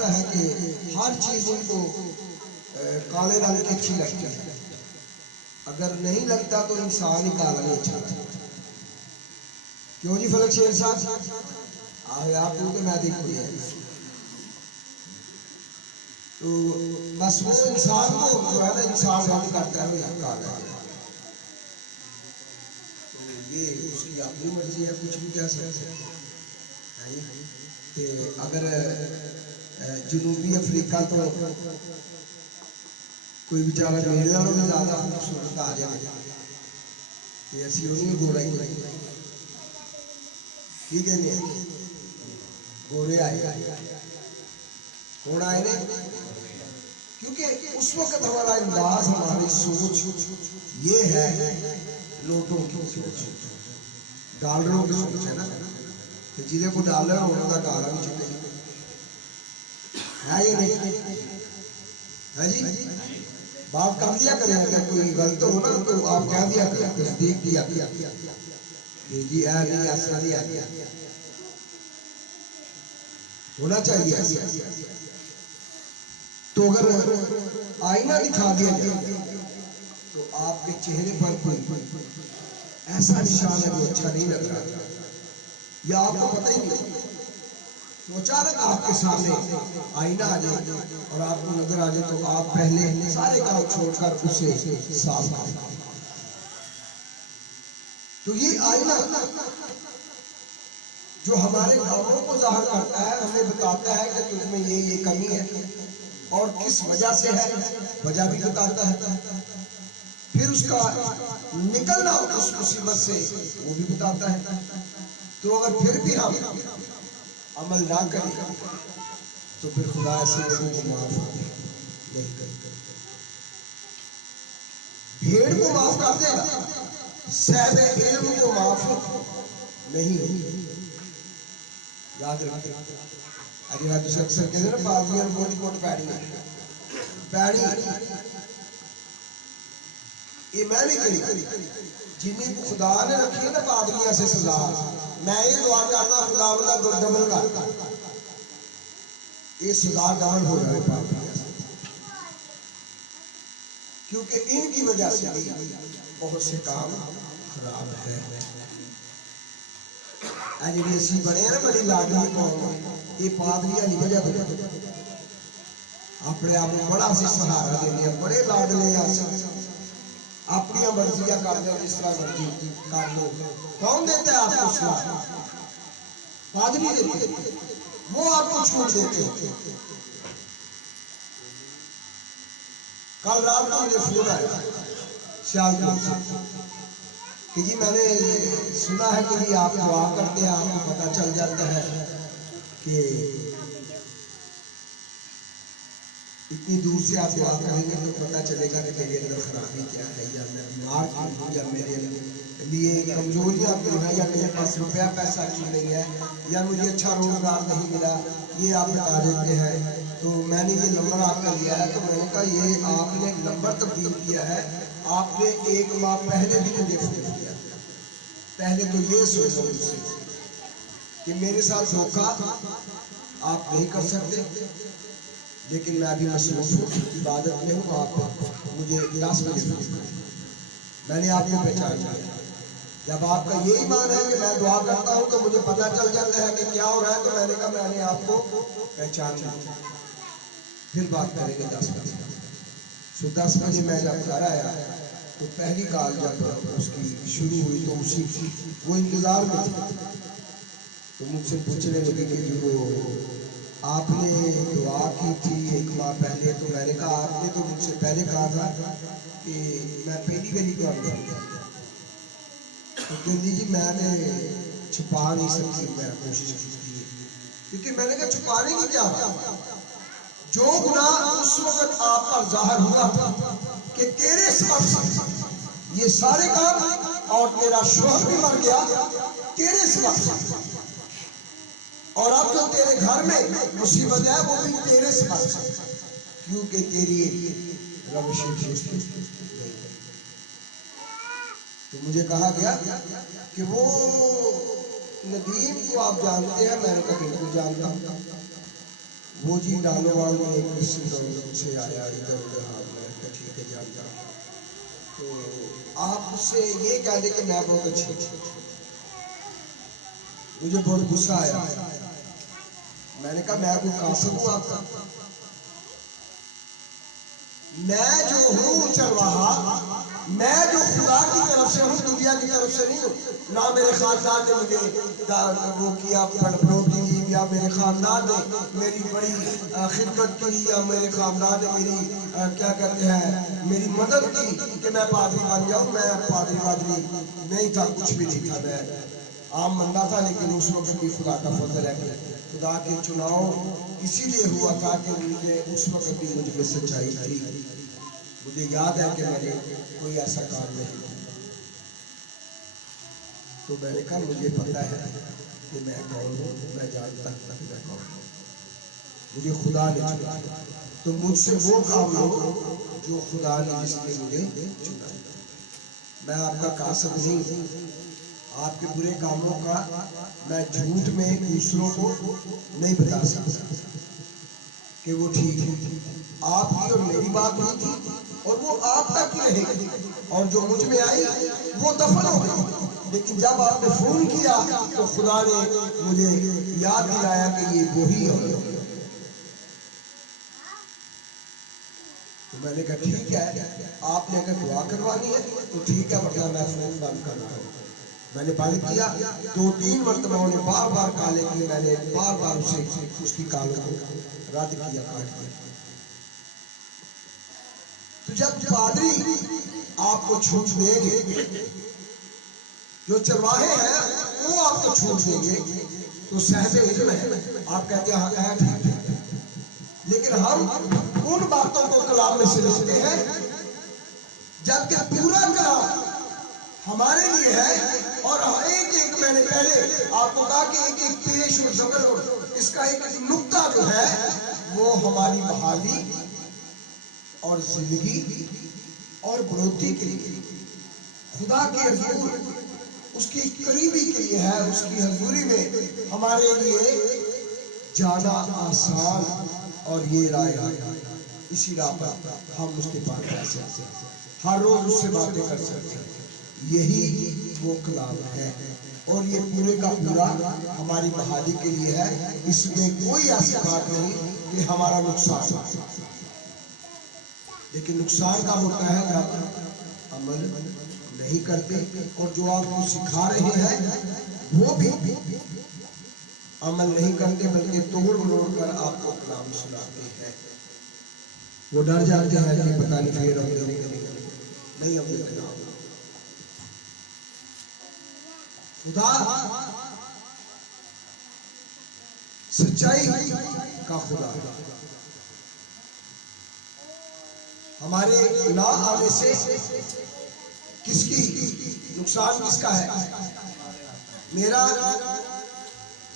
ऐसा है कि हर चीज उनको काले रंग की अच्छी लगती है, अगर नहीं लगता तो इंसान ही काला नहीं अच्छा लगता। क्यों जी फलक शेर साहब? आप तो मैं देखो तो बस वो इंसान को जो है ना इंसान रंग करता है काला है, तो ये उसकी अपनी मर्जी है, कुछ भी कह सकते हैं। अगर जनूबी अफ्रीका तो कोई बेचारा मेरे नालों भी ज्यादा खूबसूरत आ जाए कि असी उन्हें गोरा ही की कहते हैं गोरे आए कौन आए ने, क्योंकि उस वक्त हमारा अंदाज हमारी सोच ये है, नोटों की सोच, डॉलरों की सोच है ना, तो जिन्हें को डॉलर होने का काला भी चुके है ये नहीं है जी। बाप कह दिया करें अगर कोई गलत हो ना तो आप कह दिया करें, तस्दीक दिया कि जी नहीं ऐसा नहीं आ होना चाहिए। तो अगर आईना दिखा दिया जाए तो आपके चेहरे पर कोई ऐसा निशान है जो अच्छा नहीं लग रहा या आपको पता ही नहीं, तो अचानक आपके सामने आईना आ जाए और आपको नजर आ जाए तो आप पहले सारे काम छोड़कर उसे साफ करें। तो ये आईना जो हमारे कामों को जाहिर करता है, हमें बताता है कि तुझमें ये कमी है और किस वजह से है, वजह भी बताता है, फिर उसका निकलना उस मुसीबत से वो भी बताता है। तो अगर फिर भी हम अमल ना करें तो फिर खुदा ऐसे लोगों को माफ नहीं करेगा। भेड़ को माफ कर देगा, साहिब इल्म को माफ नहीं। याद रखिए, अरे आज अक्सर कहते हैं ना बाजियां बोली कोट पैड़ी ये मैं नहीं कही, जिन्हें को खुदा ने रखी है ना पादरियां से सजा, मैं ये दुआ करना खुदा वाला डबल कर ये सजा डबल हो जाए पादरियां से, क्योंकि इनकी वजह से बहुत से काम खराब है। जी असी बने ना बड़ी लाडली कौम, ये पादरियां की वजह बने अपने आप को बड़ा सी सहारा देने, बड़े लाडले अपनी मर्जियां कर दो, जिस तरह मर्जी कर लो। कौन देता है आपको सलाह? पादरी देते, वो आपको छूट देते। कल रात को मुझे फोन आया सियालकोट से कि जी मैंने सुना है कि जी आप दुआ करते हैं, आपको पता चल जाता है कि इतनी दूर से आप दुआ करेंगे तो पता चलेगा कि मेरे अंदर खराबी क्या है, या मैं बीमार क्यों हूँ, या मेरे लिए कमजोरियाँ क्यों हैं, या मेरे पास रुपया पैसा क्यों नहीं है, या मुझे अच्छा रोजगार नहीं मिला, ये आप बता देते हैं। तो मैंने ये नंबर आपका लिया है, तो मैंने कहा ये आपने नंबर तब्दील किया है, आपने 1 माह पहले भी मुझे फोन किया, पहले तो ये सोचो कि मेरे साथ धोखा आप नहीं कर सकते, लेकिन मैं अभी मसरूफ हूँ, इबादत में हूँ, आप मुझे 10 बजे मैंने आपको पहचान लिया। जब आपका ये ईमान है कि मैं दुआ करता हूँ तो मुझे पता चल जाता है कि क्या हो रहा है, तो मैंने कहा मैंने आपको पहचान लिया, फिर बात करेंगे 10 बजे। सो 10 बजे मैं जब घर आया तो पहली कॉल जब उसकी शुरू हुई तो उसी वो इंतजार में थे, तो मुझसे पूछने लगे कि वो आपने दुआ की थी 1 माह पहले, तो मैंने कहा आपने तो मुझसे पहले कहा था कि मैं पहली बारी कर दूँगा, तो कहती जी मैंने छुपा नहीं सकती, मैं कोशिश की, क्योंकि मैंने कहा छुपाने की क्या बात, जो गुनाह उस वक्त आप पर जाहिर हुआ था कि तेरे सबब ये सारे काम और तेरा शोहर भी मर गया तेरे सबब, और अब जो तेरे घर में मुसीबत है वो भी तेरे सबब, क्योंकि तेरी रविश तो मुझे कहा गया कि वो नदीम को आप जानते हैं, मैंने कहा बिल्कुल जानता हूँ। वो जी डालोवाल में एक किसी से आया इधर उधर हाथ में ठीक है जानता, तो आपसे ये कह दे कि मैं बहुत अच्छी, मुझे बहुत गुस्सा आया। मैंने कहा मैं कोई कासिम हूँ आपका? मैं जो हूँ चरवाहा, मैं जो खुदा की तरफ से हूँ, दुनिया की तरफ से नहीं हूँ। ना मेरे खानदान ने मुझे वो किया फड़फड़ोती की, या मेरे खानदान ने मेरी बड़ी खिदमत की, या मेरे खानदान ने मेरी क्या कहते हैं मेरी मदद की कि मैं पादरी बन जाऊँ। मैं पादरी वादरी नहीं था, कुछ भी नहीं था, मैं आम बंदा था। लेकिन उस वक्त भी खुदा का फजल है कि खुदा के चुनाव इसीलिए हुआ था कि मुझे उस वक्त भी मुझ में सच्चाई थी। मुझे याद है कि मैंने कोई ऐसा काम नहीं किया, तो मैंने कहा मुझे पता है कि मैं कौन हूँ, मैं जानता हूँ कि मैं कौन हूँ, मुझे खुदा ने चुना, तो मुझसे वो काम लो जो खुदा ने जिसने मुझे चुना। मैं आपका कासिम नहीं हूँ, आपके बुरे कामों का मैं झूठ में दूसरों को नहीं बता सकता कि वो ठीक है। आपकी और मेरी बात हुई थी और वो आप तक ही रहेगी, और जो मुझ में आई वो दफन हो गई। लेकिन जब आपने फोन किया तो खुदा ने मुझे याद दिलाया कि ये वही है। तो मैंने कहा ठीक है, आपने अगर दुआ करवानी है तो ठीक है, वरना मैं फोन बंद कर रहा हूँ। मैंने बंद किया, 2-3 मरतबा उन्हें बार बार काले किए, मैंने बार बार उसे उसकी कालों को रद्द किया, काट किया। तो जब पादरी आपको छूट देंगे, जो चरवाहे हैं वो आपको छूट देंगे, तो सहबे इल्म है, आप कहते हैं ठीक है। लेकिन हम उन बातों को कलाम में से लिखते हैं जबकि पूरा कलाम हमारे लिए है। और एक एक मैंने पहले आपको कहा कि एक एक पेश और जबर और इसका एक नुक्ता जो है वो हमारी बहाली और जिंदगी और बढ़ोतरी के लिए, खुदा के हजूर उसकी करीबी के लिए है। उसकी हजूरी में हमारे लिए जाना आसान और ये राह, इसी राह पर हम उसके पास जा सकते हैं, हर रोज उससे बातें कर सकते हैं। यही वो कलाम है और ये पूरे का पूरा हमारी बहाली के लिए है। इसमें कोई ऐसी बात नहीं कि हमारा नुकसान हो, लेकिन नुकसान का होता है जब अमल नहीं करते, और जो आपको सिखा रहे हैं वो भी अमल नहीं करते, बल्कि तोड़ मरोड़ कर आपको कलाम सुनाते हैं। वो डर जाते हैं कि पता नहीं फिर नहीं अमल कलाम। खुदा सच्चाई का खुदा, हमारे ना आने से किसकी नुकसान किसका है? मेरा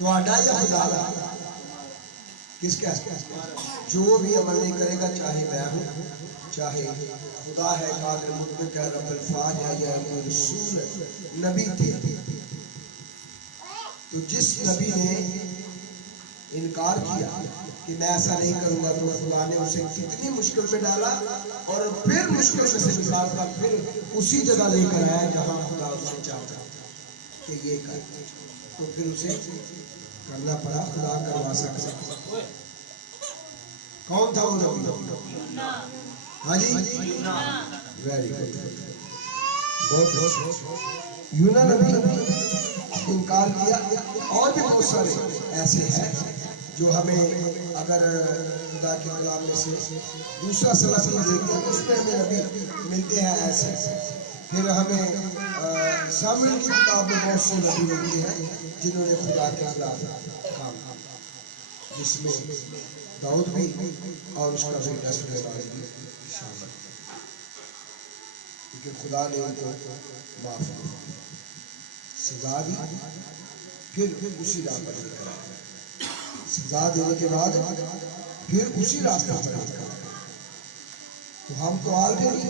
थोड़ा या खुदा किसका? जो भी अमल नहीं करेगा, चाहे मैं हूँ, चाहे खुदा है, कादिर मुतलक है, रब्बुल फाज है, या रसूल नबी थे। तो जिस नबी ने इनकार किया कि मैं ऐसा नहीं करूंगा, तो खुदा ने उसे कितनी मुश्किल में डाला और फिर मुश्किल में से निकाल कर फिर उसी जगह लेकर आया जहां खुदा उससे चाहता कि ये कर, तो फिर उसे करना पड़ा। खुदा करवा सकता। कौन था वो नबी? हाँ जी, वेरी गुड, बहुत बहुत यूना नबी इनकार किया। और भी बहुत सारे ऐसे हैं जो हमें अगर खुदा के कलाम में से दूसरा सलाह देखते हैं उसमें हमें नबी मिलते हैं ऐसे। फिर हमें सामुएल की किताब में बहुत से नबी मिलते हैं जिन्होंने खुदा के खिलाफ काम किया, जिसमें दाऊद भी और उसका बेटा सुलेमान भी शामिल, क्योंकि खुदा ने उनको माफ किया, सजा दी, फिर उसी राह पर लेकर आया। सजा देने के बाद फिर उसी रास्ते पर लेकर आया। तो हम तो ऑलरेडी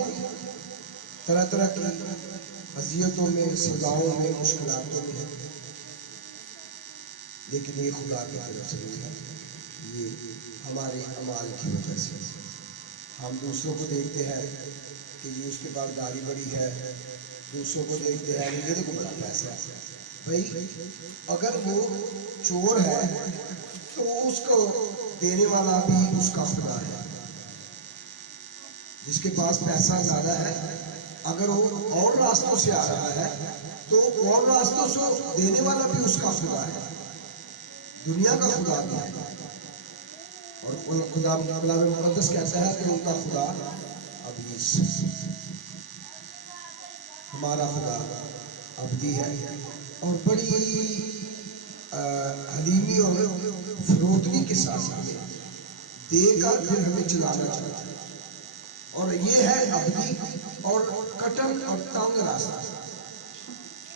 तरह तरह की अजियतों में, सजाओं में, मुश्किलातों में हैं, लेकिन ये खुदा की तरफ से नहीं है, ये हमारे अमाल की वजह से। हम दूसरों को देखते हैं कि ये उसके पास गाड़ी बड़ी है, दूसरों को देखते हैं ये देखो बड़ा पैसा है। भाई अगर वो चोर है तो उसको देने वाला भी उसका खुदा है। जिसके पास पैसा ज़्यादा है, अगर वो और रास्तों से आ रहा है तो और रास्तों से देने वाला भी उसका खुदा है, दुनिया का खुदा भी है। और खुदा मुक़द्दस कहता है कि उनका खुदा अबलीस, हमारा खुदा अबदी है और बड़ी हलीमी और फरोतनी के साथ देकर फिर हमें चलाना चाहता है। और ये है अबदी और कठिन और तंग रास्ता,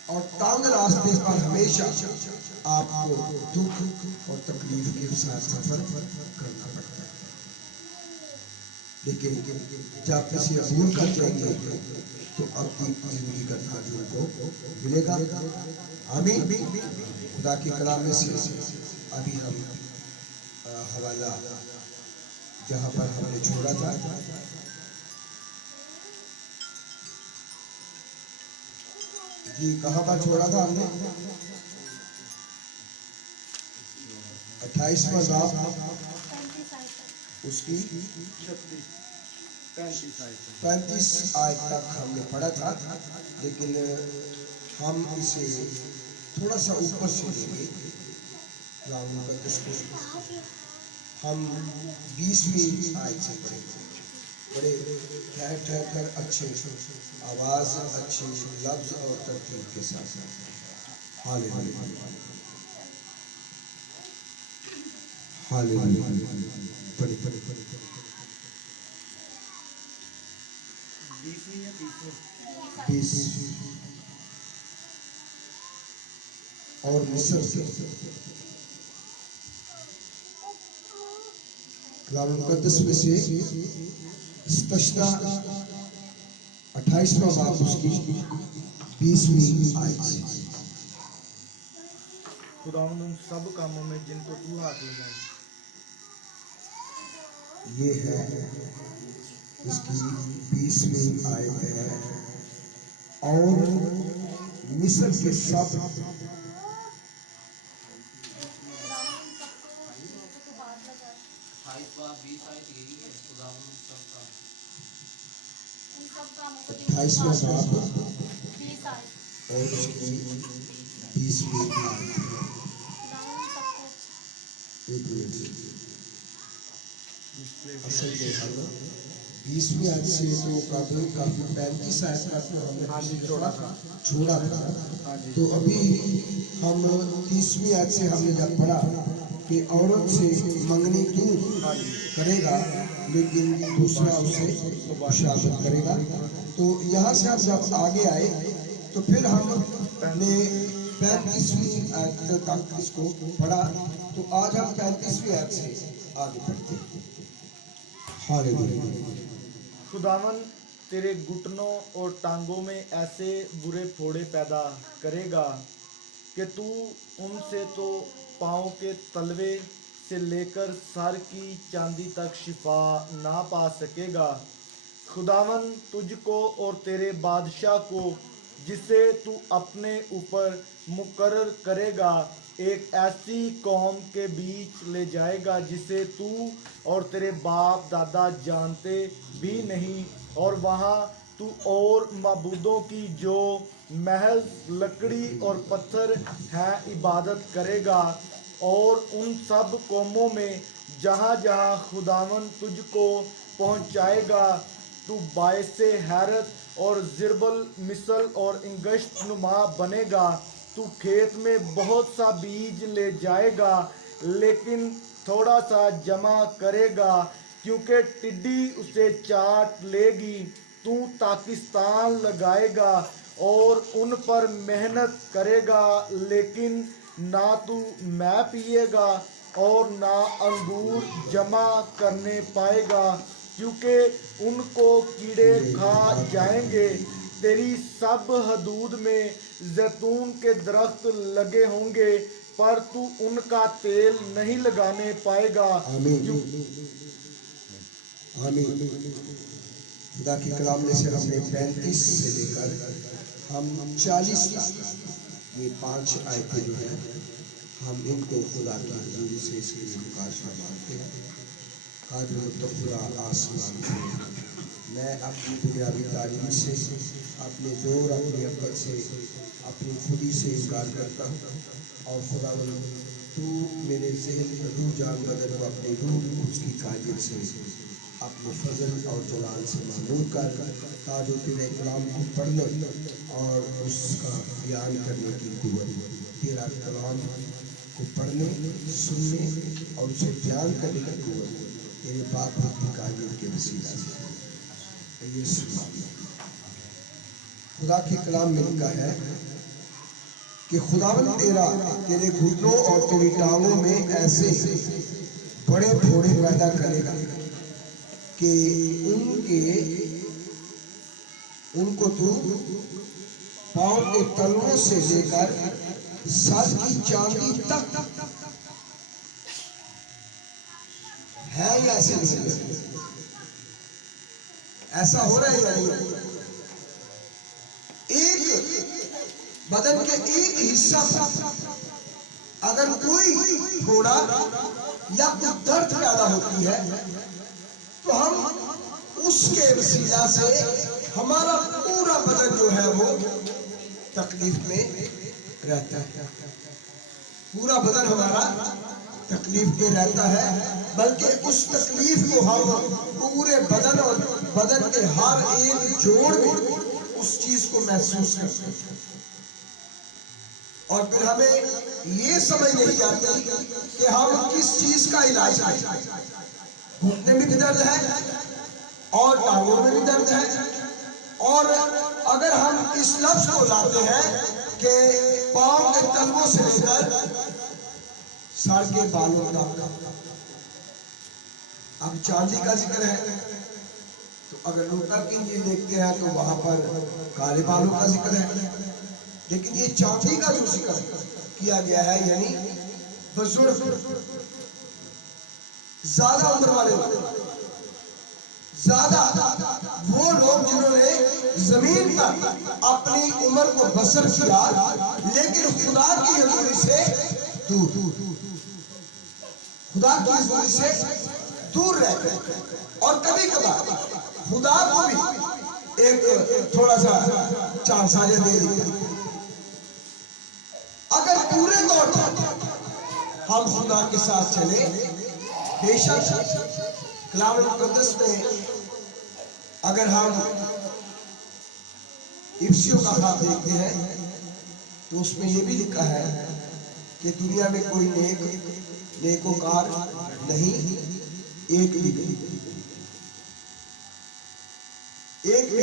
और तंग रास्ते पर हमेशा आपको दुख और तकलीफ के साथ सफर करना पड़ता है। लेकिन जब किसी अबूल कर जाएंगे तो अपनी जिंदगी का ताज उनको मिलेगा। आमीन। खुदा की कलाम में से अभी हम हवाला जहाँ पर हमने छोड़ा था, जी कहाँ पर छोड़ा था हमने? 28वां बाब उसकी 35 आयत तक हमने पढ़ा था, लेकिन हम इसे थोड़ा सा ऊपर से लेंगे। हम 20वीं आयत से पढ़ेंगे। बड़े ठहर ठहर कर अच्छे आवाज, अच्छे लफ्ज और तरतीब के साथ। Hallelujah, hallelujah. पढ़े पढ़े पढ़े 20 और मिस्र से कलाम मुक़द्दस में से इस्तशना 28वां बाब उसकी 20वीं आयत से। खुदावंद उन सब कामों में जिनको तू हाथ लगाए। ये है इसकी 20वीं आयत है। और मिस्र के सब अट्ठाईसवां बाब और उसकी 20वीं आयत है। एक मिनट, असल में हम 20वीं आयत से तो काफी 35 आयत का तो हमने छोड़ा था। तो अभी हम 30वीं आयत से हमने जब पढ़ा कि औरत से मंगनी तू करेगा लेकिन दूसरा उसे शामिल करेगा। तो यहाँ से हम जब आगे आए तो फिर हमने 35वीं आयत तक इसको पढ़ा। तो आज हम 35वीं आयत से आगे बढ़ते हैं। हालेलुया। खुदावन तेरे घुटनों और टांगों में ऐसे बुरे फोड़े पैदा करेगा कि तू उनसे तो पाँव के तलवे से लेकर सर की चांदी तक शिफा ना पा सकेगा। खुदावन तुझको और तेरे बादशाह को जिसे तू अपने ऊपर मुकर्रर करेगा एक ऐसी कौम के बीच ले जाएगा जिसे तू और तेरे बाप दादा जानते भी नहीं, और वहाँ तू और माबूदों की जो महज लकड़ी और पत्थर है इबादत करेगा। और उन सब कौमों में जहाँ जहाँ खुदावन तुझको पहुँचाएगा तू बायसे हैरत और ज़िरबल मिसल और इंगश्त नुमा बनेगा। तू खेत में बहुत सा बीज ले जाएगा लेकिन थोड़ा सा जमा करेगा क्योंकि टिड्डी उसे चाट लेगी। तू ताकिस्तान लगाएगा और उन पर मेहनत करेगा लेकिन ना तू मैं पिएगा और ना अंगूर जमा करने पाएगा क्योंकि उनको कीड़े खा जाएंगे। तेरी सब हदूद में जैतून के दरख्त लगे होंगे पर तू उनका तेल नहीं लगाने पाएगा। आमीन आमीन। खुदा की कलाम में से हमने 35 से लेकर हम 40 तक ये 5 आयतें जो है हम इनको खुदा की हजूरी से इसके लिए मुकाशा मानते हैं। कादिर मुत्तक़िया आसमान से मैं अपनी दुनियावी तालीम से, अपने जोर, अपनी अकल से, अपनी खुदी से इनकार करता हूँ और खुदावंद तू मेरे ज़हन रूह जान बदन को अपनी रूह उसकी कायदे से अपने फजल और जलाल से मामूल कर, ताजो तेरे कलाम को पढ़ने और उसका बयान करने की कुव्वत, तेरा कलाम को पढ़ने, सुनने और उसे बयान करने की कुव्वत तेरे पाक की कायदे के वसीला से यीशु। खुदा के कलाम में लिखा है कि खुदावंद तेरे घुटनों और तेरी टांगों में ऐसे बड़े फोड़े पैदा करेगा कि उनको तू पांव के तलवों से लेकर सर की चांदी तक है या ऐसा हो रहा है या नहीं? एक बदन के एक हिस्सा अगर कोई फोड़ा या कोई दर्द पैदा होती है तो हम उसके वसीला से हमारा पूरा बदन जो है वो तकलीफ में रहता है। पूरा बदन हमारा तकलीफ में रहता है, बल्कि उस तकलीफ को हम पूरे बदन और बदन के हर एक जोड़ में उस चीज को महसूस करते हैं। और फिर हमें ये समझ नहीं आती कि हम किस चीज का इलाज करें। घुटने में भी दर्द है और टांगों में भी दर्द है, और अगर हम इस लफ्ज को लाते हैं कि पांव के तलवों से लेकर सर के बालों तक, अब चांदी का जिक्र है तो अगर लूका की इंजील देखते हैं तो वहां पर काले बालों का जिक्र है, लेकिन ये चांदी का जो जिक्र किया गया है यानी बुजुर्ग, ज्यादा उम्र वाले लोग, ज्यादा वो लोग जिन्होंने जमीन पर अपनी उम्र को बसर किया लेकिन खुदा की हजूरी से दूर, खुदा की हजूरी से दूर रह गए। और कभी कभार खुदा को भी एक थोड़ा सा चांसाजे दे दी। अगर पूरे तौर पर हम खुदा के साथ चले, बेशक कलाम मुक़द्दस में अगर हम इफ्सियों का खाब देखते हैं तो उसमें यह भी लिखा है कि दुनिया में कोई नेकोकार नहीं, एक भी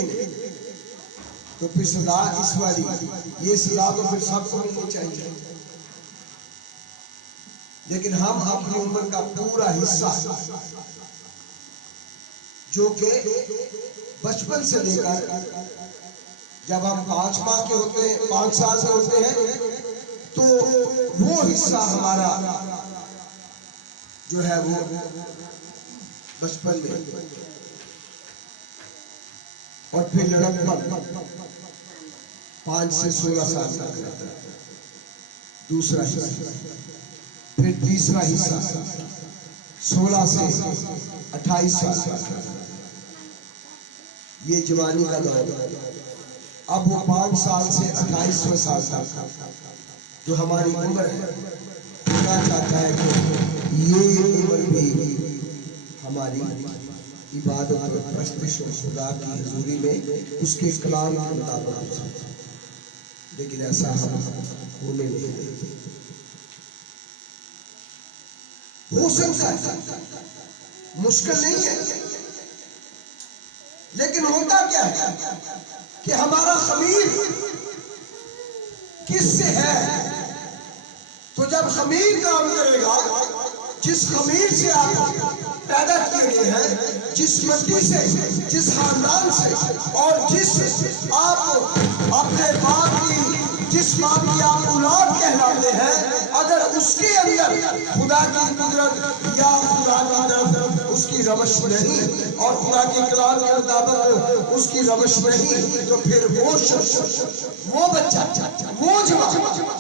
नहीं। तो फिर सदा इस वाली ये सदा तो फिर सबको मिलनी चाहिए, लेकिन हम अपनी उम्र का पूरा हिस्सा जो कि बचपन से लेकर जब हम 5 माह के होते हैं, 5 साल के होते हैं, तो वो हिस्सा हमारा जो है वो बचपन में, और फिर लड़कपन 5 से 16 साल तक रहता है, दूसरा हिस्सा, फिर तीसरा हिस्सा 16 से 28 साल तक, ये जवानी का दौर। अब वो 5 साल से 28वें साल तक जो हमारी उम्र है, खुदा चाहता है कि ये उम्र भी हमारी इबादत और परस्तिश खुदा की हजूरी में उसके कलाम के मुताबिक, लेकिन ऐसा हम होने नहीं देते। हो सकता है, मुश्किल नहीं है, लेकिन होता क्या है कि हमारा खमीर किससे है? तो जब खमीर काम करेगा, जिस खमीर से आप पैदा किए गए हैं, जिस मिट्टी से, जिस खानदान से, और जिस आप अपने बाप की जिस माँ की आप औलाद कहलाते हैं, अगर उसके अंदर खुदा की कुदरत या खुदा की तरफ उसकी रवश नहीं और खुदा के कलाम के मुताबिक उसकी रवश नहीं, तो फिर वो शख्स, वो बच्चा, वो जवान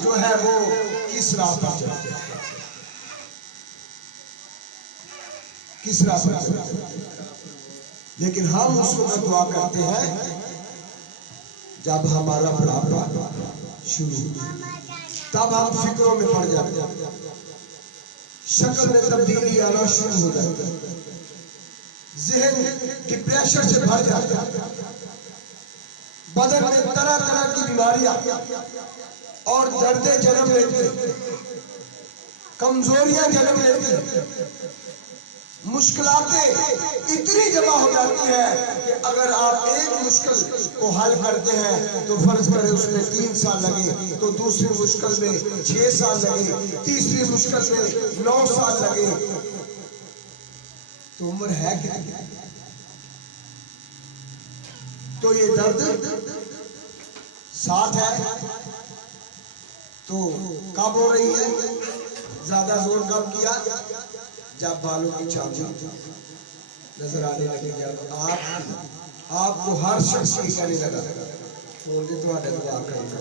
जो है वो किस राह पर चलता है, किस राह पर चलता है। लेकिन हम उस वक्त दुआ करते हैं जब हमारा बुढ़ापा शुरू, तब हम फिक्रों में पड़ जाते हैं, शक्ल में तब्दीली आना शुरू हो जाती है, ज़हन डिप्रेशन से भर जाता है, बदन में तरह तरह की बीमारियां और दर्दे जन्म लेती, कमजोरियां जन्म लेती, मुश्किलातें इतनी जमा हो जाती है कि अगर आप एक मुश्किल को हल करते हैं तो फर्ज करें उसमें 3 साल लगे, तो दूसरी मुश्किल में 6 साल लगे, तीसरी मुश्किल में 9 साल लगे, तो उम्र है कितनी? तो ये दर्द साथ है, तो कब हो रही है? ज्यादा जोर कब किया? जब बालों की चांदी नजर आने लगी, जब आपको हर शख्स की कहने लगा बोलते तुम्हारा दुआ करेगा,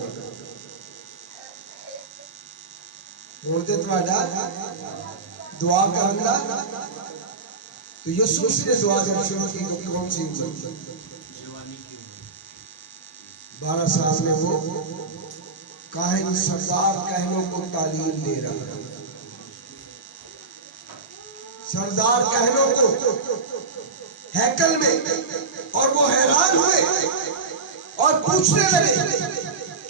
बोलते तुम्हारा दुआ करूंगा। तो यीशु ने दुआ जब शुरू की तो कौन सी उम्र? 12 साल में वो काहिन सरदार कहनों को तालीम दे रहा था, सरदार कहनों को हैकल में, और वो हैरान हुए और पूछने लगे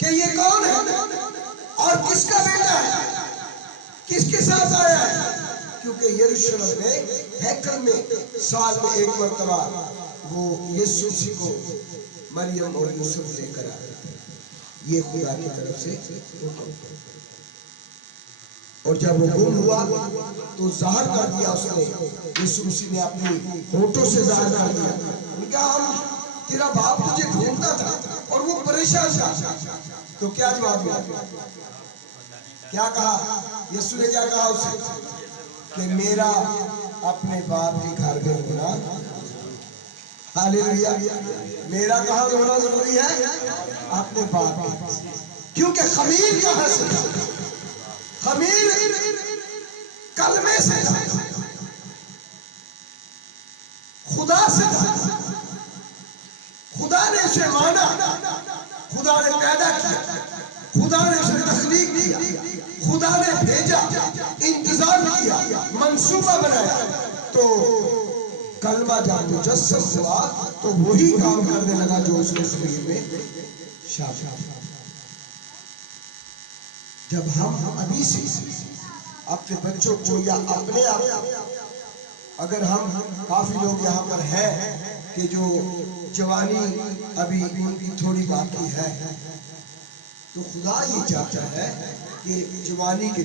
कि ये कौन है और किसका बेटा है, किसके साथ आया है, क्योंकि यरूशलेम में हैकल में साल में एक मरतबा वो यीशु मसीह को मरियम और यूसुफ लेकर आया, ये खुदा की तरफ से। और जब वो गुम हुआ तो जाहिर कर दिया उसने, यीशु मसीह ने अपनी होठों से जाहिर कर दिया, उनका हम तेरा बाप तुझे ढूंढता था और वो परेशान था। तो क्या जवाब मिला? क्या कहा यीशु ने? क्या कहा उसे? कि मेरा अपने बाप के घर में होना, हालेलुया, मेरा कहाँ होना जरूरी है? अपने बाप के, क्योंकि खमीर कहाँ से था? खमीर कलमे से था, खुदा से था, खुदा ने उसे माना, खुदा ने पैदा किया, खुदा ने उसे तख्लीक किया, खुदा ने भेजा, इंतजार किया, मंसूबा बनाया। तो कलमा जब मुजस्सम हुआ तो वही काम करने लगा जो उसके शरीर में शामिल। जब हम अभी से अपने बच्चों को या अपने आप, अगर हम काफी लोग यहाँ पर हैं कि जो जवानी अभी उनकी थोड़ी बाकी है, तो खुदा ये चाहता है कि जवानी के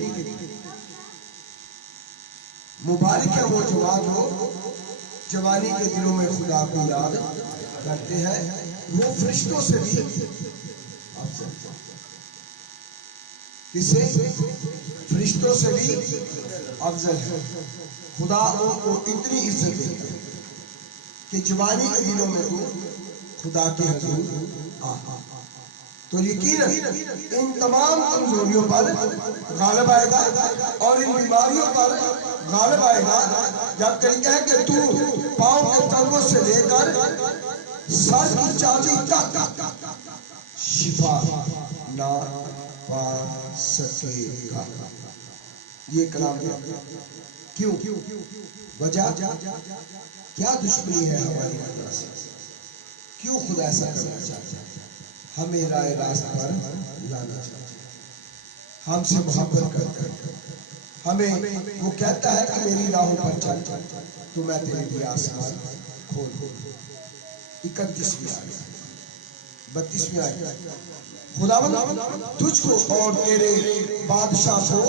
मुबारक है वो जवान हो, जवानी के दिनों में खुदा को याद करते हैं, वो फरिश्तों से भी किसे? फरिश्तों से भी अफजल है। खुदा उनको इतनी इज्जत देता है कि जवानी के दिनों में तू खुदा के हुजूर आ, तो यकीनन इन तमाम कमजोरियों पर गालिब आएगा और इन बीमारियों पर गालिब आएगा। जब कहते हैं कि तू पाँव के तलवों से लेकर सर की चांदी तक शिफा ना पा सकेगा, ये कलाम क्यों? वजह क्या? दुश्मनी है हमारी खुदा से। क्यों खुदा ऐसा करना चाहता है? हमें राय रास्ते पर लाना चाहता है, हमसे मोहब्बत करता है, हमें वो कहता है कि मेरी राहों पर चल तो मैं तेरे लिए आसमान खोल। 31वीं आयत, 32वीं आयत, खुदावंद तुझको और तेरे बादशाह को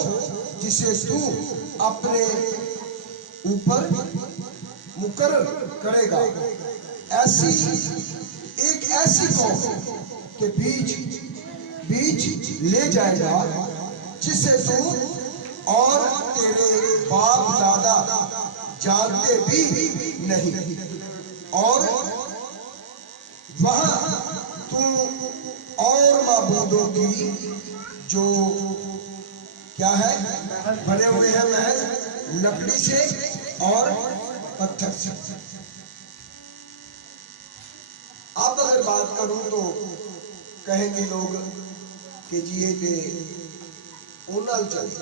जिसे तू अपने ऊपर मुकर्रर करेगा, ऐसी कौम के बीच बीच ले जाएगा जिसे तू और तेरे बाप दादा जानते भी नहीं, और वहां तू और माबूदों की जो क्या है बने हुए हैं महल लकड़ी से और पत्थर से। अब अगर बात करूं तो कहेंगे लोग कि जी ये ओनल चले,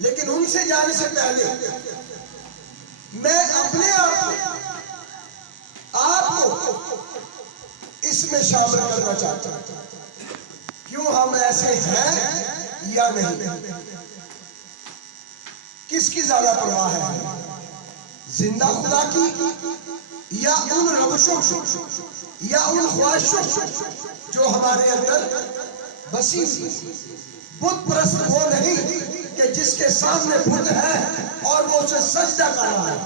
लेकिन उनसे जाने से पहले मैं अपने आपको इसमें शामिल करना चाहता हूं। क्यों हम ऐसे हैं या नहीं, किसकी ज्यादा परवाह है, जिंदा खुदा की या उन रवशों या उन ख्वाहिशों जो हमारे अंदर बसी हुई। बुत परस्त वो नहीं कि जिसके सामने बुत है और वो उसे सजदा कर रहा है।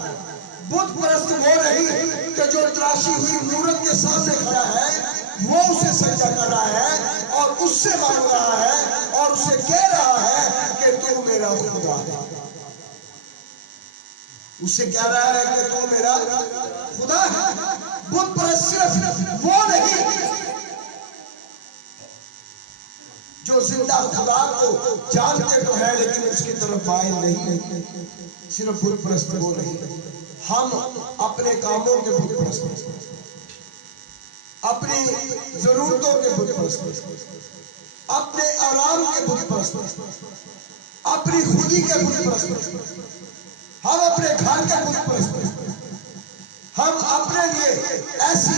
बुत परस्त वो नहीं कि जो तराशी हुई मूरत के सामने खड़ा है वो उसे सजदा कर रहा है और उससे मांग रहा है और उसे कह रहा है कि तू मेरा खुदा है। उससे कह रहा है कि तू मेरा खुदा है। बुत परस्त सिर्फ वो नहीं जो जिंदा खुदा को जानते तो है लेकिन उसकी तरफ माइल नहीं, सिर्फ बुत परस्त वो नहीं। हम अपने कामों के बुत परस्त, अपनी जरूरतों के बुत परस्त, अपने आराम के बुत परस्त, अपनी खुदी के बुत परस्त, हम अपने घर के बुत परस्त, हम अपने लिए ऐसी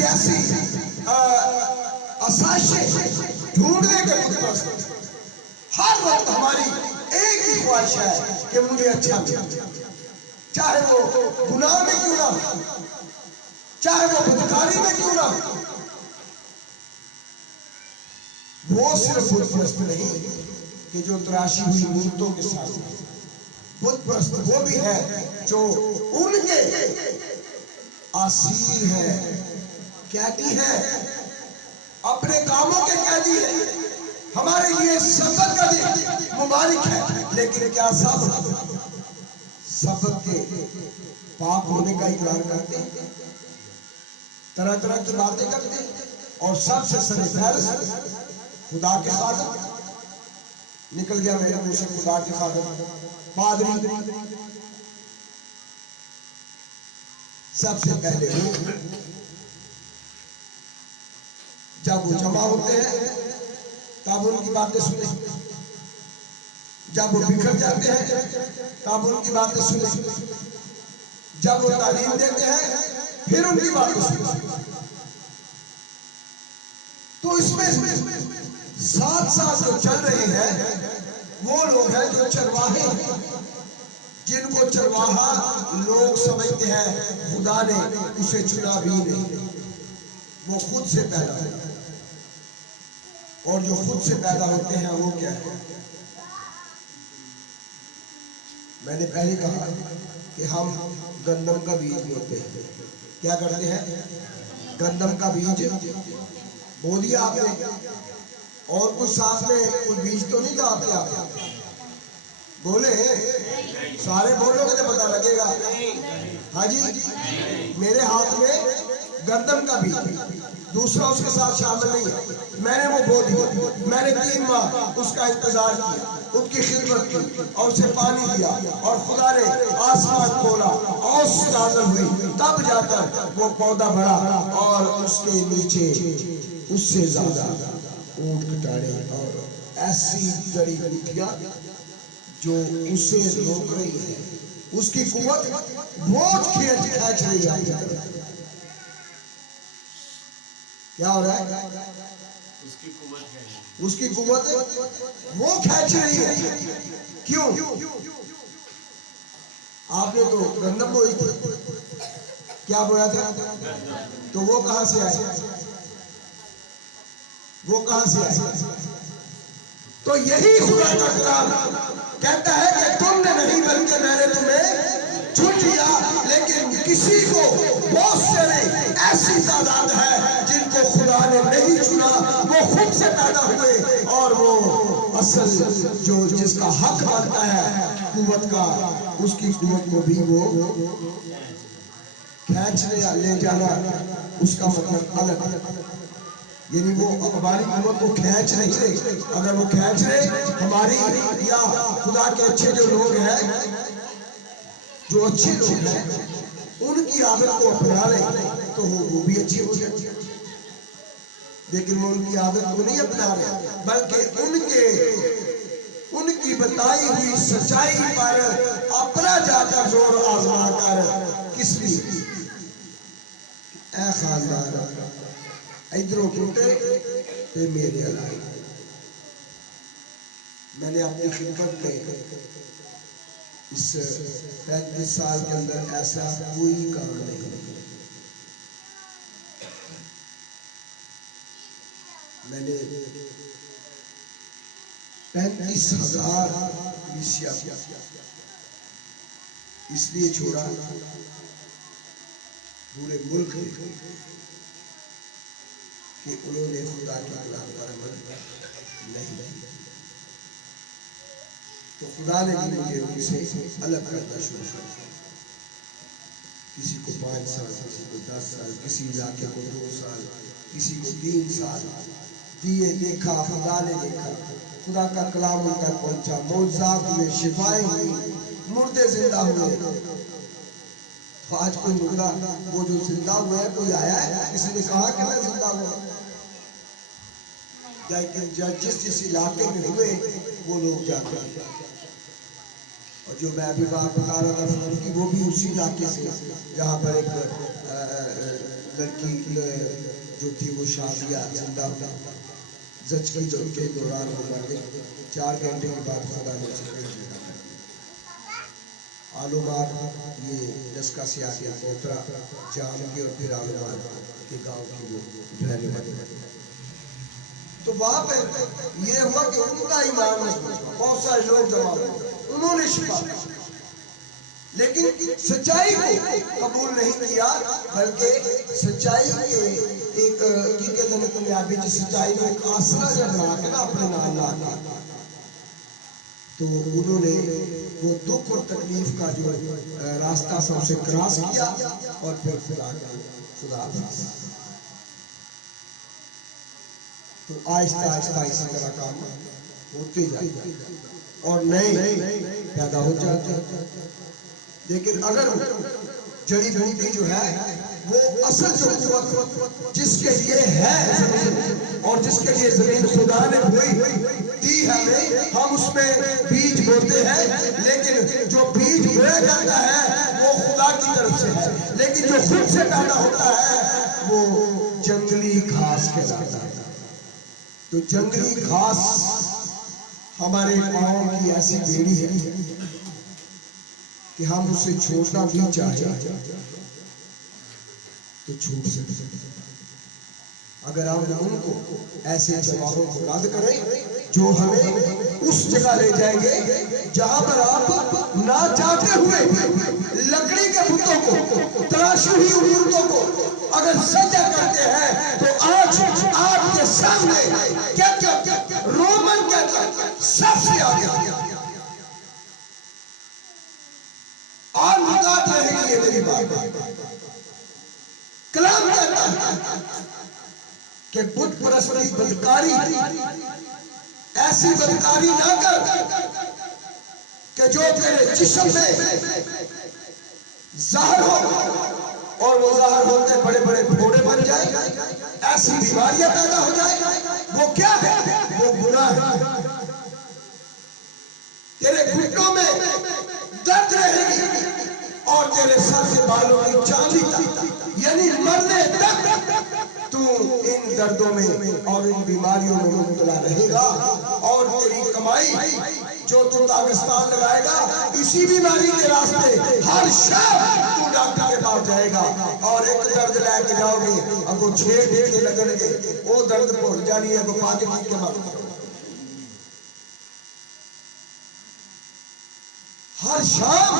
आसाइशें ढूंढने के बुत परस्त। हर वक्त हमारी एक ही ख्वाहिश है कि मुझे अच्छा मिले, चाहे वो गुनाह में क्यों ना हो, चाहे वो बदकारी में क्यों ना हो। वो सिर्फ बुत परस्त नहीं कि जो तराशी हुई मूर्तों के साथ, बुत परस्त वो भी है जो उनके आसीर है, कैदी है, अपने कामों के कैदी है। हमारे लिए सबक का दिन मुबारक है, लेकिन क्या सबक के पाप होने का इकरार करते हैं, तरह तरह की बातें करते हैं और सबसे सरफहरिस्त खुदा के खादम। निकल गया मेरे मुंह से खुदा के खादम, पादरी। सबसे पहले जब वो जमा होते हैं तब उनकी बातें सुने, जब वो बिखर जाते हैं तब उनकी बातें सुने, जब वो तालीम देते हैं फिर उनकी बातें सुने। तो इसमें साथ साथ जो चल रहे हैं वो लोग हैं जो चरवाहे हैं, जिनको चरवाहा लोग समझते हैं खुदा ने उसे चुना भी नहीं, वो खुद से पैदा है। और जो खुद से पैदा होते हैं वो क्या है, मैंने पहले कहा कि हम गंदम का बीज बोते हैं। क्या करते हैं, गंदम का बीज बो दिया आपने और कुछ साथ में कोई बीज तो नहीं डालते आप, बोले सारे बोलोगे तो पता लगेगा। हाँ जी, मेरे हाथ में गंदम का बीज, दूसरा उसके साथ शामिल नहीं है। मैंने वो बो दिया, मैंने 3 माह उसका इंतजार किया, उसकी खिदमत की और उसे पानी दिया और खुदा ने आसमान खोला और नाज़िल हुई, तब जाकर वो पौधा बढ़ा और उसके नीचे उससे ज्यादा ऊंट कटारे और ऐसी जड़ी बूटियां जो उसे रोक रही है, उसकी कुव्वत बोझ खींच रही है। क्या हो रहा है, उसकी कुव्वत वो खींच रही है। क्यों, आपने तो गंदम बोई थी, क्या बोया था, तो वो कहां से आए, वो कहां से आए। तो यही खुदा का कलाम कहता है कि तुमने नहीं बल्कि मैंने तुम्हें चुन लिया, लेकिन किसी को, बहुत से नहीं, ऐसी तादाद है जिनको खुदा ने नहीं चुना, वो खुद से पैदा हुए और वो असल जो जिसका हक बनता है कुव्वत का, उसकी कुव्वत को भी वो खींचने ले जाना, उसका मतलब अलग। यानी वो हमारी कुव्वत को खींच नहीं रहे, अगर वो खींच रहे हमारी या खुदा के अच्छे जो लोग हैं, जो अच्छे लोग हैं, उनकी आदत को अपना लें तो वो भी अच्छी हो जाती। लेकिन वो उनकी आदत को नहीं अपना रहे, बल्कि उनकी बताई हुई सच्चाई पर अपना जाकर जोर आजमा कर, किस लिए ऐ खानदान इधरों टूटे ते मेरे अलाए। मैंने अपनी खिदमत में इस 35 साल के अंदर ऐसा कोई काम नहीं किया। मैंने 35,000 मिसिया इसलिए छोड़ा पूरे मुल्क में कि उन्होंने खुदा के कलाम पर अमल नहीं किया। तो खुदा ने भी मुझे उनसे अलग करना शुरू कर दिया। किसी को 5 साल, किसी को 10 साल, किसी इलाके को 2 साल, किसी को 3 साल दिए। देखा, खुदा ने देखा, खुदा का कलाम उन तक पहुंचा, मौजूदात हुए, शिफाएं हुई, मुर्दे जिंदा हुए। तो आज कोई मुर्दा, वो जो जिंदा हुआ है, कोई आया है, किसी ने कहा कि मैं जिंदा हुआ? लेकिन जिस इलाके में हुए वो लोग जाते हैं। और जो मैं अभी बात बता रहा था कि वो भी उसी इलाके से, जहाँ पर एक लड़की जो थी वो शादिया जिंदा हुआ, जचकी जो के दौरान हो गए, 4 घंटे के बाद खुदा ने जिंदा कर दिया। आलूमार ये दस्का से आगे पोतरा जाम के और फिर आलूमार के गाँव की वो रहने वाली। तो वहां पे ये हुआ कि उनका ईमान बहुत सारे लोग जमा हुए, उन्होंने शिफा, लेकिन सच्चाई को कबूल नहीं किया, बल्कि सच्चाई के एक सच्चाई को एक आसरा जब बना के ना अपने नाम ला, तो उन्होंने वो दुख और तकलीफ का जो रास्ता सबसे क्रॉस किया और फिर खुदा तो आहिस्ता आहिस्ता इसी तरह काम होते जाते और नए पैदा हो जाते। लेकिन अगर जड़ी बूटी जो है वो असल जो कुव्वत जिसके लिए है और जिसके लिए जमीन खुदा ने दी हमें, हम उसमें बीज बोते हैं, लेकिन जो बीज बोया जाता है वो खुदा की तरफ से है, लेकिन जो खुद से पैदा होता है वो जंगली घास कहलाता है। तो जंगली घास हमारे पाँव की ऐसी बेड़ी है कि हम उसे छोड़ना भी चाहे तो छूट सकते हैं, अगर हम उनको ऐसे जवाबों को रद्द करें जो हमें उस जगह ले जाएंगे जहां पर आप ना चाहते हुए लकड़ी के बुतों को, तराशी हुई मूर्तों को अगर सजा करते हैं। तो आज आपके सामने क्या रोमन क्या सबसे आगे और निकात रहेगी ये मेरी बात। कलाम कहता है कि बुत परस्ती बदकारी, ऐसी बदकारी ना कर कि जो तेरे जिस्म में ज़ाहिर हो और वो ज़ाहिर होते बड़े बड़े फोड़े बन जाए, ऐसी बीमारियां पैदा हो जाए। वो क्या है? वो गुनाह है। तेरे घुटनों में दर्द रहेगी और तेरे सर से बालों की चांदी तक, यानी मरने तक तू इन दर्दों में और इन बीमारियों में मुब्तला रहेगा। और तेरी कमाई जो तू दागिस्तान लगाएगा, इसी बीमारी के रास्ते हर शाम तू डॉक्टर के पास जाएगा और एक दर्द लेके जाओगे, अगो 6 टीके लगेंगे, वो दर्द भूल जानी है, वो 5 टीके मार हर शाम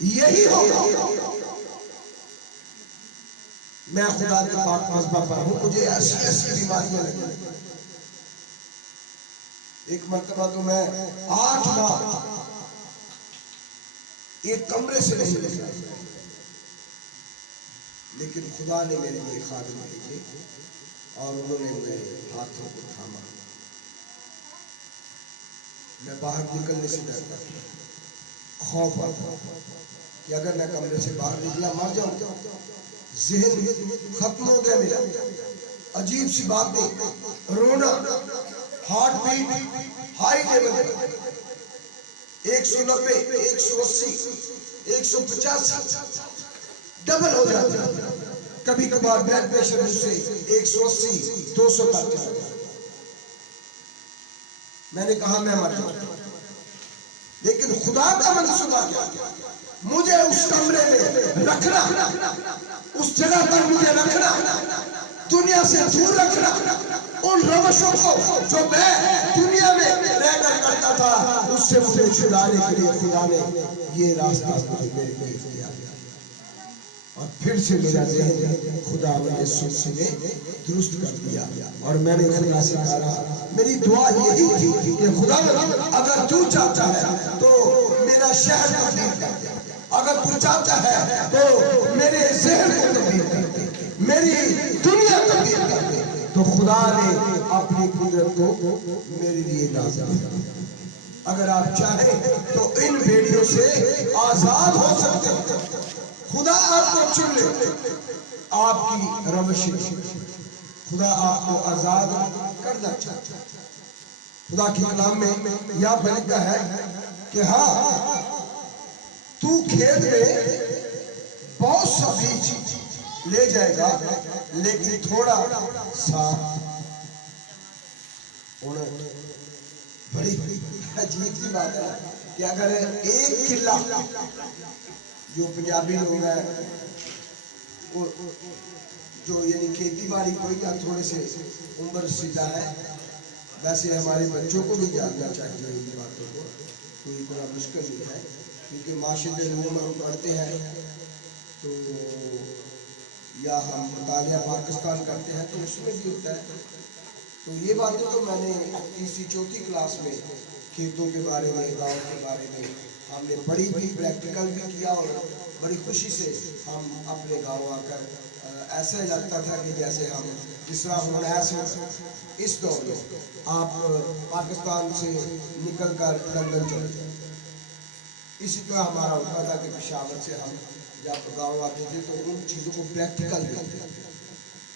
यही होगा। मैं खुदा के पाक मज़बा पर हूं, मुझे ऐसी ऐसी बीमारियां लगी। एक मरतबा तो मैं 8 माह एक कमरे से नहीं निकला, लेकिन खुदा ने मेरे लिए खादिम भेजे और उन्होंने मेरे हाथों को थामा। मैं बाहर निकलने से डरता था, खौफ आता कि अगर मैं कमरे से बाहर निकला मर जाऊंगा। ज़हन खत्म हो गया मेरा। अजीब सी बातें, रोना, heart beat high level, 190, 180, 185 double हो जाता। कभी कभार ब्लड प्रेशर मुझसे 180, 200 तक चला जाता। मैंने कहा मैं मर जाऊंगा, लेकिन खुदा का मंसूबा क्या? मुझे उस कमरे में रखना, उस जगह पर मुझे रखना, दुनिया से दूर रखना, उन रवशों को जो मैं दुनिया में रहकर करता था उससे मुझे छुड़ाने के लिए खुदा ने ये रास्ता मेरे लिए किया। और फिर से मेरा ज़हन खुदा ने दुरुस्त कर दिया और मैंने खुदा से कहा, मेरी दुआ यही थी कि खुदा अगर तू चाहता है तो मेरा शहर तब्दील कर दे, अगर तू चाहता है तो मेरे ज़हन को तब्दील कर दे, मेरी दुनिया तब्दील कर दे। तो खुदा ने अपनी कुदरत को मेरे लिए नाज़िल किया। अगर आप चाहें तो इन बेड़ियों से आजाद हो सकते हैं। खुदा आपको चुन ले, आपकी रवश खुदा आपको आजाद करना चाहता है। खुदा के कलाम में यह लिखा है कि हाँ, तू खेत में बहुत सा बीज ले जाएगा, लेकिन थोड़ा सा बड़ी अजीब सी बात है कि अगर 1 किला, जो पंजाबी लोग हैं वो जो यानी खेती बाड़ी कोई या थोड़े से उम्र सीधा है, वैसे हमारे बच्चों को भी जानना चाहिए इन बातों को, कोई बड़ा मुश्किल नहीं है। क्योंकि माशरे में हम पढ़ते हैं तो या हम मुतालिया पाकिस्तान करते हैं तो उसमें भी होता है। तो ये बातें तो मैंने 3री-4थी क्लास में खेतों के बारे में, गाँव के बारे में हमने पढ़ी भी, प्रैक्टिकल भी किया और बड़ी खुशी से हम अपने गाँव आकर ऐसा लगता था कि जैसे हम जिस तरह हम ऐसे इस दौर में आप पाकिस्तान से निकल कर लंदन चले जाए, इसी तरह हमारा होता था कि पेशावर से हम जब गाँव आते थे तो उन चीज़ों को प्रैक्टिकल देखते थे,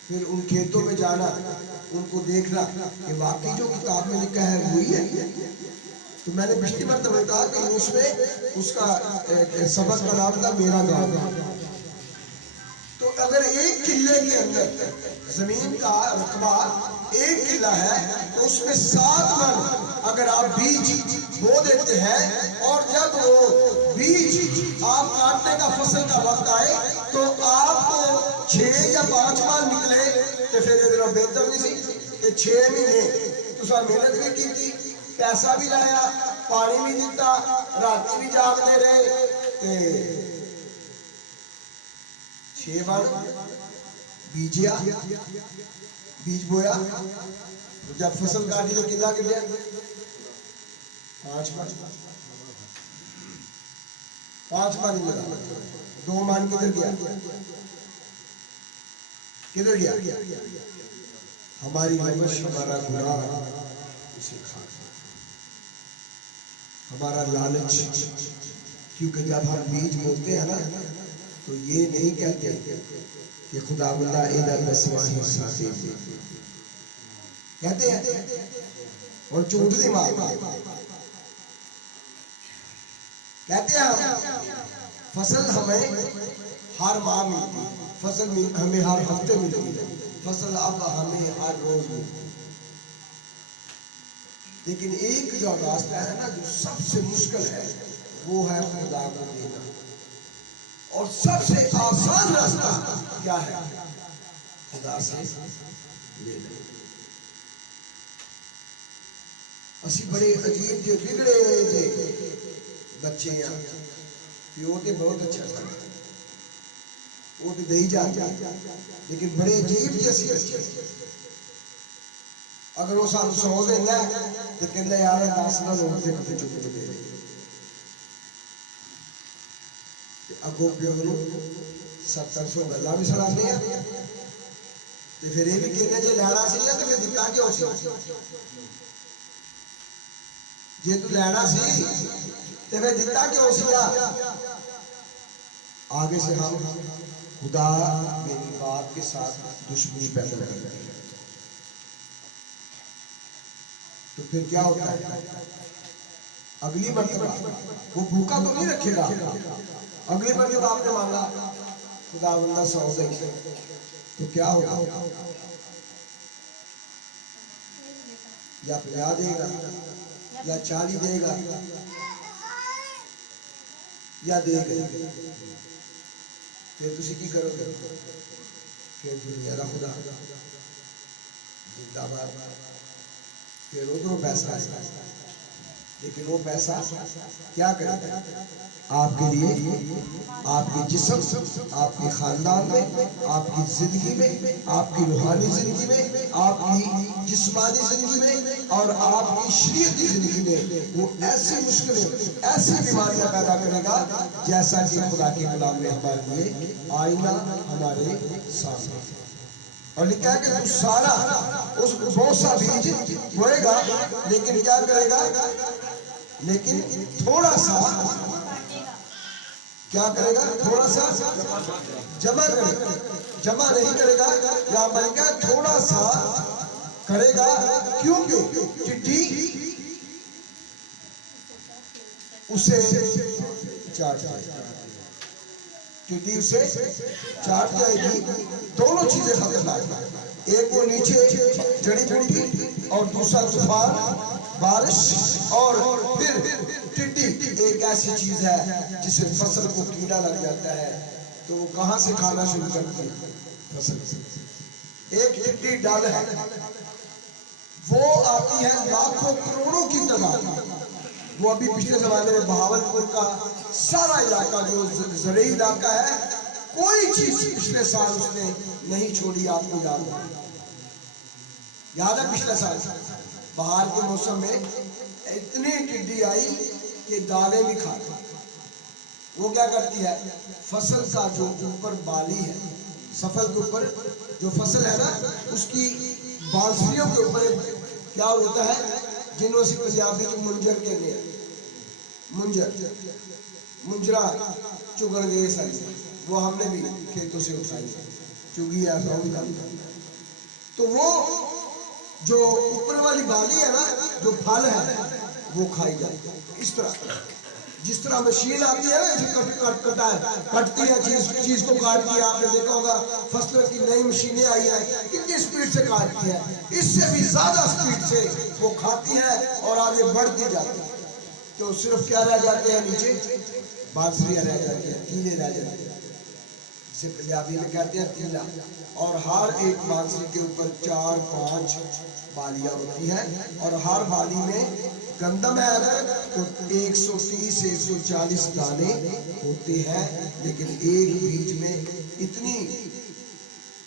फिर उन खेतों में जाना, उनको देखना कि वाकई जो किताब में लिखा है वही है। तो मैंने पिछली बार तब कहा कि उसमें उसका सबक का नाम था मेरा गाँव। तो अगर 1 किले के अंदर जमीन का रकबा 1 किला है तो उसमें 7 मन अगर आप बीज बो देते हैं और जब वो बीज आप काटने का फसल का वक्त आए तो आपको 6 या 5 मन निकले तो फिर इधर बेहतर नहीं सी कि 6 महीने तुसा मेहनत भी की थी, पैसा भी लाया, पानी भी दिता, रात भी जागते रहे, 6 बार बीजिया, बीज बोया, जब फसल काटी तो कितना किया? 5 बार, 5 बार नहीं लगा। 2 मान किधर गया? किधर गया? हमारी रवश, हमारा गुनाह उसे खा गया, हमारा लालच। क्योंकि जब हम बीज बोते हैं ना तो ये नहीं कहते कि खुदावंदा इधर 10वां हिस्सा दे, कहते हैं और झूठ नहीं मारते, कहते हैं फसल हमें हर माह मिलती है, फसल हमें हर हफ्ते मिलती है, फसल अब हमें हर रोज मिलती है। लेकिन एक जो रास्ता है ना जो सबसे मुश्किल है वो है खुदा को देना, और सबसे आसान रास्ता क्या है? खुदा से लेना। असी बड़े अजीब जो बिगड़े जे बच्चे हैं, प्यो तो बहुत अच्छा सा, वो तो दे ही जाता, लेकिन बड़े अजीब जैसी बच्चे, अगर वो सानू 100 देना तो कहता यार 10 का नोट से कभी चुप के दे, अगों प्यो नूं 70-100 गल्लां भी सुणाने आ, तो फिर ये भी कहने जे लैना सी तो फिर दिता क्यों सी, जे तू लैना सी तो फिर दिता क्यों सी। आगे से हम खुदा मेरी बात के साथ दुश्मनी पैदा कर देते हैं, तो फिर क्या होता है, अगली मर्तबा वो भूखा तो नहीं रखेगा, अगली मर्तबा आपने मांगा खुदा बंदा 100 दे, तो क्या होगा, या 50 देगा या 40 देगा या देगा, फिर तुसी की करोगे, फिर दुनिया का खुदा जिंदाबाद, फिर उधरों पैसा आएगा, लेकिन वो पैसा क्या करेगा, आपके लिए, आपके जिस्म, आपके खानदान में, आपकी जिंदगी में, आपकी रूहानी जिंदगी में, आपकी जिस्मानी जिंदगी में और आपकी शरीयती जिंदगी में वो ऐसी मुश्किलें, ऐसी बीमारियां पैदा करेगा जैसा कि खुदा के कलाम में हमारे लिए आईना हमारे सामने, और लिखा है कि तू सारा उस बहुत सा बीज बोएगा, लेकिन क्या करेगा, लेकिन थोड़ा सा क्या करेगा, थोड़ा सा जमा करेगा, जमा नहीं करेगा, या बल्कि थोड़ा सा करेगा, क्योंकि चिट्ठी उसे चाट जाएगी, चिट्ठी उसे चाट जाएगी। दोनों चीजें खतरनाक हैं, एक वो नीचे जड़ी बूटी और दूसरा तूफान, बारिश, और फिर टिड्डी एक ऐसी चीज है जिसे फसल को कीड़ा लग जाता है तो वो कहां से खाना शुरू करती है, फसल से। एक टिड्डी डाल है, वो आती है लाखों करोड़ों की तादाद, वो अभी पिछले जमाने में बहावलपुर का सारा इलाका जो ज़रूरी इलाका है, कोई चीज पिछले साल उसने नहीं छोड़ी, आपको याद है पिछले साल बाहर के मौसम में इतनी टिड्डी आई कि दाने भी खा गई। वो क्या करती है, फसल का जो ऊपर बाली है, सफल के ऊपर जो फसल है ना, उसकी बांसुरियों के ऊपर क्या होता है, जिन्हों से पंजाबी की मुंजर के लिए, मुंजरा चुगड़ गए सारी, वो हमने भी खेतों से उठाई, चुगी है, तो वो जो ऊपर वाली बाली है ना, जो फल है वो खाई जाती है। इस तरह जिस तरह मशीन आती है ना, कटती है चीज को काटती है, आपने देखा होगा फसलों की नई मशीनें आई है, कितनी स्पीड से काटती है, इससे भी ज्यादा स्पीड से वो खाती है और आगे बढ़ती जाती है। तो सिर्फ क्या रह जाते हैं, नीचे बांसुरियां रह जाती है, कीले रह जाते हैं, जिसे पंजाबी में कहते हैं तीला, और हर एक बांसुरी के ऊपर 4-5 बालियां होती है, और हर बाली में गंदम है अगर तो 130 से 140 दाने होते हैं, लेकिन एक बीज में इतनी,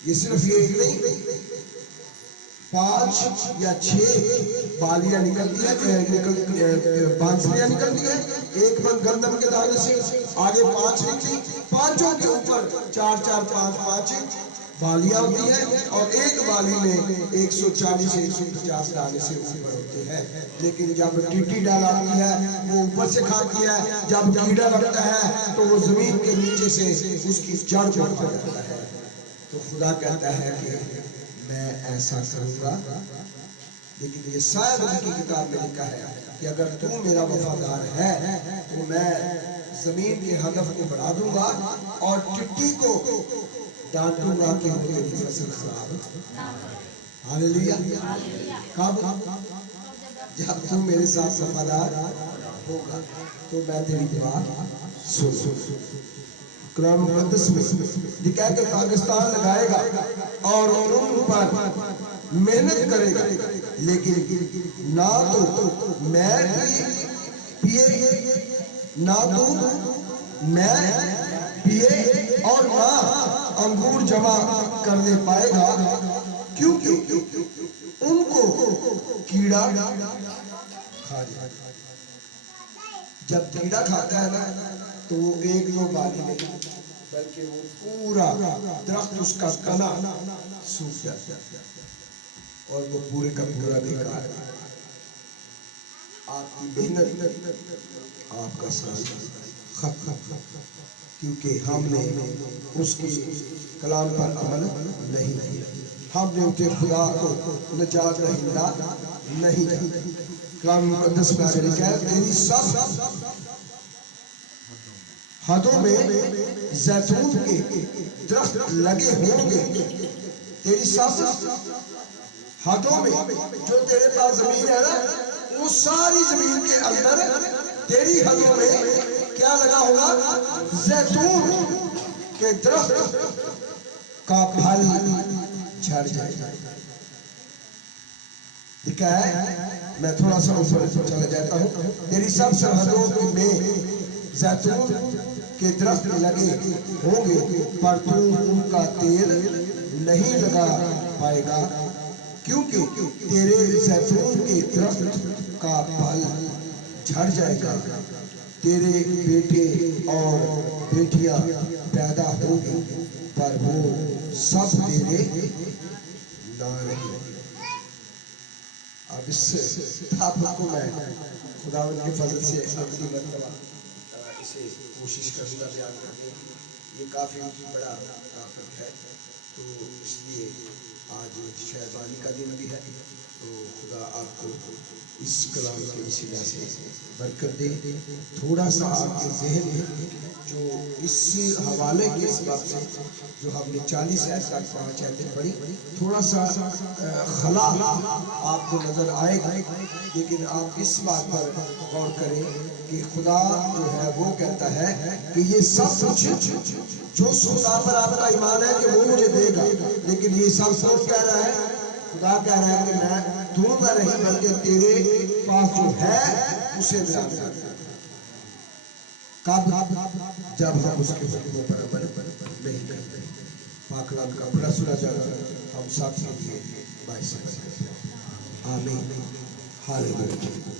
ये सिर्फ ये एक नहीं, 5 या 6 बालियां निकलती है, बांसुरियां निकलती है, एक मन गंदम के दाने से, आगे 5 निकली, पांचों के ऊपर 4-4, 5-5 बालियां होती है, और एक बाली में 140 से 150 दाने से ऊपर होते हैं। लेकिन जब टिड्डी डाल आती है वो ऊपर से खाती है, जब कीड़ा लगता है तो वो जमीन के नीचे से उसकी जड़ को खा जाता है। तो खुदा कहता है कि मैं ऐसा करूंगा, लेकिन ये शायद उनकी किताब में लिखा है कि अगर तू मेरा वफादार है तो मैं जमीन के हदफ को बढ़ा दूंगा और टिड्डी को डांटूंगा कि वो मेरी फसल खराब। हालेलुया। कब? जब तू मेरे साथ वफादार होगा तो मैं तेरी दुआ सुन। कुरान मुकद्दस में लिखा है कि पाकिस्तान लगाएगा और उन पर मेहनत करेगा, लेकिन ना तो मैं पिए ना तो मैं पिए और ना अंगूर जमा करने पाएगा, क्योंकि उनको कीड़ा खा जाए। जब कीड़ा खाता है ना तो वो एक दो बारी नहीं, बल्कि वो पूरा दरख्त, उसका तना सूख जाता है और वो पूरे का पूरा बेकार। आपकी मेहनत, आपका साथ, क्योंकि हमने उसके कलाम पर अमल नहीं किया, हमने उनके खुदा को निजात दहिंदा नहीं जाना। कलाम मुकद्दस में आगे लिखा है, तेरी सब हाथों में जैतून के दरख्त लगे होंगे। तेरी सब हाथों में, जो तेरे पास जमीन है ना, वो सारी जमीन के अंदर तेरी हाथों में क्या लगा होगा? जैतून के दरख्त का फल झड़ जाएगा। लिखा है, मैं थोड़ा सा ऊपर चला जाता हूँ। तेरी सब सरहदों में जैतून के दरख्त लगे होंगे, पर तू उनका तेल नहीं लगा पाएगा, क्योंकि तेरे जैतून के दरख्त का फल झड़ जाएगा। तेरे बेटे और बेटियां पैदा होंगे, पर वो सब तेरे ना नहीं। अब इससे आपको मैं खुदा के फजल से अगली मरतबा इसे कोशिश करूँगा बयान करने की। ये काफ़ी बड़ा टॉपिक है, तो इसलिए आज शहबानी का दिन भी है, तो खुदा आपको इस कलाम के वसीला से बरकत दे। थोड़ा सा आपके जहन में जो इस हवाले के हिसाब से जो हमने 40 आयत तक 5 आयतें पढ़ी, थोड़ा सा खला आपको नजर आएगा, लेकिन आप इस बात पर गौर करें कि खुदा जो है वो कहता है कि ये सब कुछ जो खुदा पर आपका ईमान है कि वो मुझे देगा, लेकिन ये सब कुछ कह रहा है, खुदा कह रहा है कि मैं दूंगा नहीं, बल्कि तेरे पास जो है उसे दूंगा। कब? जब हम उसके हुक्मों पर अमल नहीं करते। पाक कलाम का बड़ा सुना जाना हम सब के लिए बाइस। आमीन। हालेलुया।